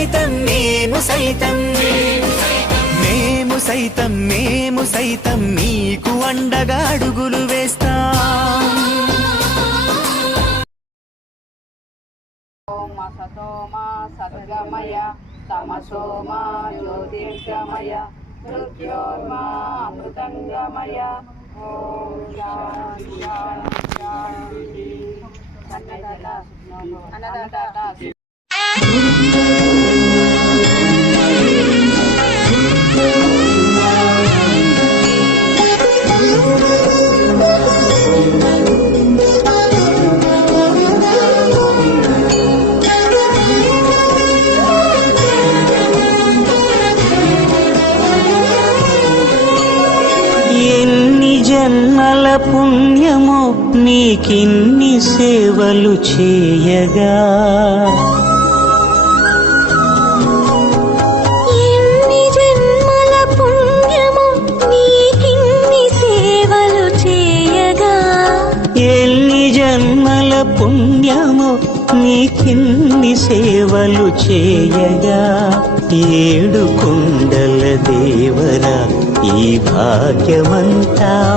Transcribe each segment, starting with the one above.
మేము సైతం. మేము సైతం మేము సైతం మీకు అండగా అడుగులు వేస్తాం. ఓం సతో మా సద్గమయ తమసో మా జ్యోతిర్గమయ మృత్యోర్మా అమృతంగమయ. ఓం శాంతి శాంతి శాంతి. అన్నదాత. పుణ్యమో నీకిన్ని సేవలు చేయగా. పుణ్యము నీకిన్ని సేవలు చేయగా. ఎన్ని జన్మల పుణ్యమో నీకిన్ని సేవలు చేయగా. ఏడు కుండల దేవరా ఈ భాగ్యమంతా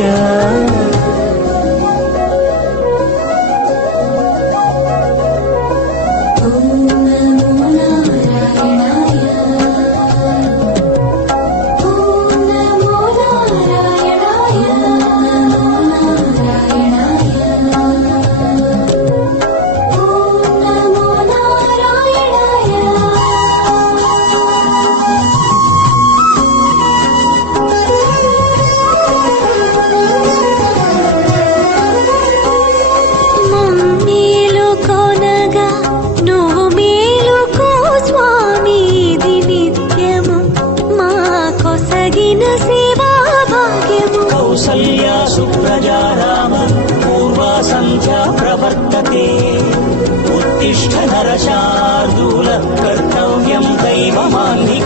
వాసు ప్రజారామ పూర్వా సంధ్యా ప్రవర్తతే ఉత్తిష్ట నరశార్దూల కర్తవ్యం దైవమాన్య